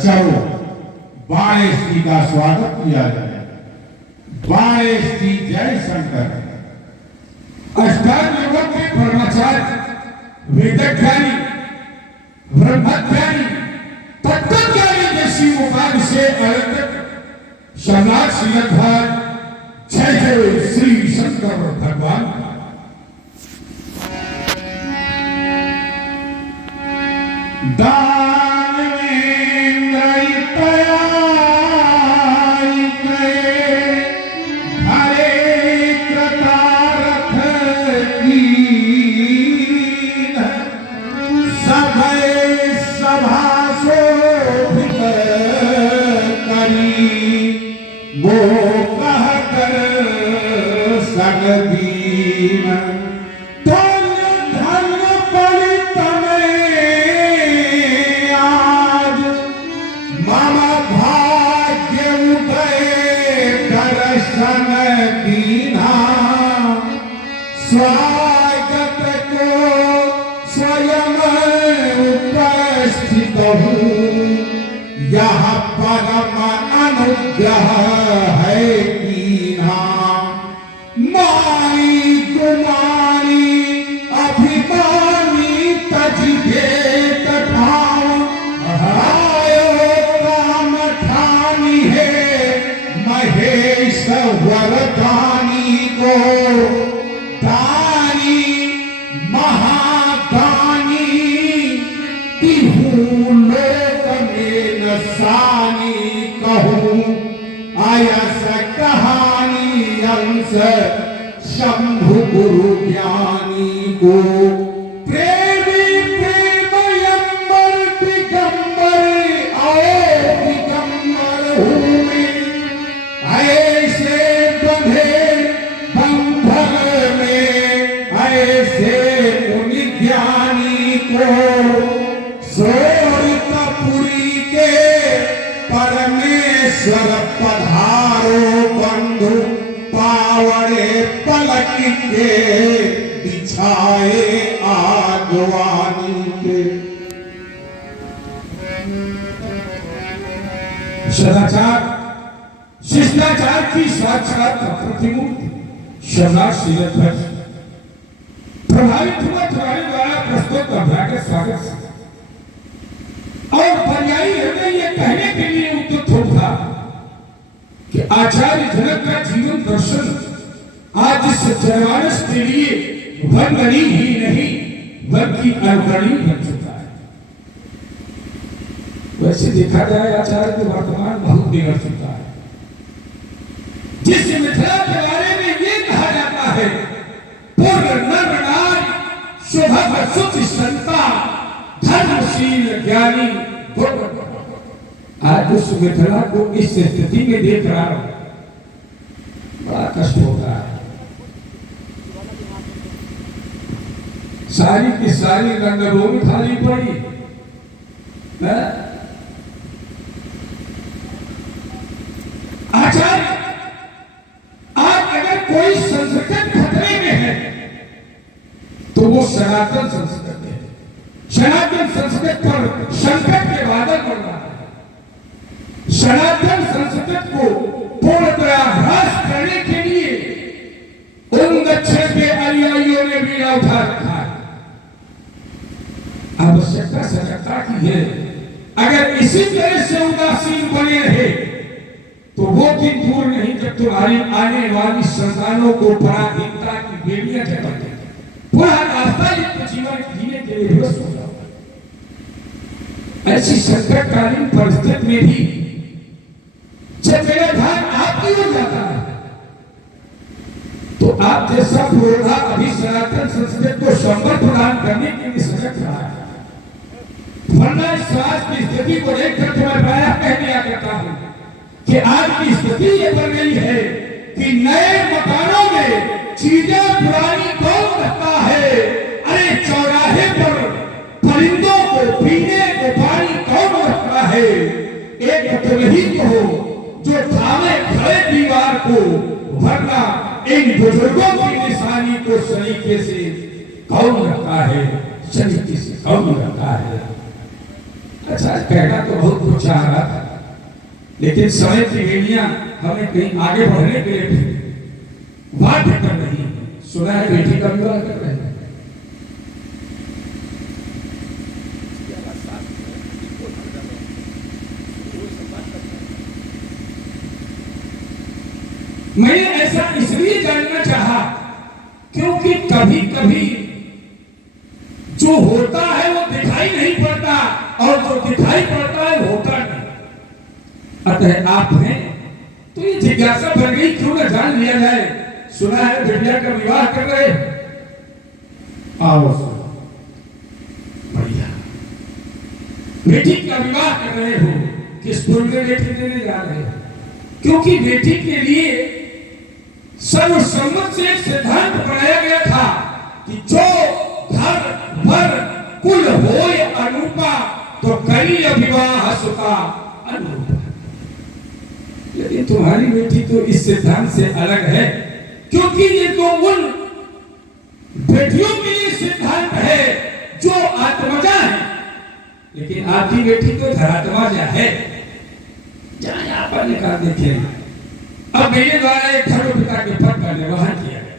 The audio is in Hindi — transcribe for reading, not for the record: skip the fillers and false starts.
चलो बाणेश जी का स्वागत किया जाए। बाणेश जी जय शंकर। अष्टांग योग के ब्रह्मचारी, वेदज्ञानी, ब्रह्मज्ञानी, तत्वज्ञानी जैसी उपाधि से अलग सम्राट श्रीधर जय जय श्री शंकर भगवान। स्वागत को स्वयं उपस्थित हूँ, यह परम अनुग्रह है कीन्हा। मानी कुमारी अभिमानी तज भेट ठाव, आयो काम ठानी है महेश वरदानी को। कहानी अंश शंभु गुरु ज्ञानी को। प्रेमी प्रेमयंबर दिगंबर आओ दिगंबर हूँ मैं, ऐसे बंधे बंधन में ऐसे मुनि ज्ञानी को। सोरपुरी के परमेश्वर पधारो बंधु, पावड़े पलक के बिछाए आगवानी के। सदाचार शिष्टाचार की साक्षात प्रतिमूर्ति सम्राट श्रीधर प्रभावित हुआ तुम्हारे द्वारा प्रस्तुत अभ्या के स्वागत से, और पर्यायी हृदय ये कहने के लिए उद्युक्त होता कि आचार्य जनक का जीवन दर्शन आज इस जनमानस के लिए वंदनीय ही नहीं बल्कि अनुकरणीय बन चुका है। वैसे देखा जाए आचार्य के वर्तमान बहुत बिगड़ चुका है। जिस मिथिला के बारे में ये कहा जाता है पूर्ण नर नारी शोभा सुख संता धर्मशील ज्ञानी, आज उस मिथिला को इस स्थिति में देख रहा हूं, बड़ा कष्ट होता है। सारी की सारी रंगभूमि खाली पड़ी है। आचार्य आज अगर कोई संस्कृत खतरे में है तो वो सनातन संस्कृत है। सनातन संस्कृत पर संकट के बादल पड़ रहा है। सनातन संस्कृत को पूर्णतया ह्रास करने के लिए उन दक्षिण के अनुयायियों ने भी उठा रखा है। आवश्यकता सजगता की है। अगर इसी तरह से उदासीन बने रहे तो वो दिन दूर नहीं जब तुम्हारी आने वाली संतानों को पराधीनता की बेड़ियां चढ़ाएंगे। पूरा रास्ता युक्त जीवन जीने के लिए विवश हो जाओ। ऐसी संकटकालीन परिस्थिति में भी जब मेरा ध्यान आपकी ओर जाता है तो आप जैसा पुरोधा अभी सनातन संस्कृत को संबल प्रदान करने के लिए सजग रहा है। वरना इस समाज की स्थिति को देखकर तो मैं बड़ा कह दिया करता हूं कि आज की स्थिति ये बन गई है कि नए मकानों में चीजें पुरानी कौन रखता है। अरे चौराहे पर परिंदों को पीने को पानी कौन रखता है। एक तुम ही कहो जो थामे खड़े दीवार को, वरना इन बुजुर्गों की निशानी को सलीके से कौन रखता है, सलीके से कौन रखता है। अच्छा, कहना तो बहुत कुछ चाह रहा था, लेकिन समय की बेड़ियां हमें कहीं आगे बढ़ने के लिए बाध्य कर रही है। सुना है बेटी का विवाह कर रहे हैं। मैंने ऐसा इसलिए जानना चाहा क्योंकि कभी कभी जो होता है वो दिखाई नहीं पड़ता और जो दिखाई पड़ता है होता नहीं। अतः आप हैं तो ये जिज्ञासा बन गई, क्यों ना जान लिया जाए। सुना है बिटिया का विवाह कर रहे, आओ बढ़िया, बेटी का विवाह कर रहे हो, किस फूल में बेटी देने जा रहे हो? क्योंकि बेटी के लिए सर्वसम्मत से एक सिद्धांत बनाया गया था कि जो घर भर कुल होय अनुपा तो करी विवाह सुखा अनुरूपा। लेकिन तुम्हारी बेटी तो इस सिद्धांत से अलग है, क्योंकि ये तो उन बेटियों के लिए सिद्धांत है जो आत्मजा है, लेकिन आपकी बेटी तो धरात्मजा है। जहां आप निकाल देखें, अब मेरे द्वारा एक धर्म पिता के पद का निर्वहन किया गया।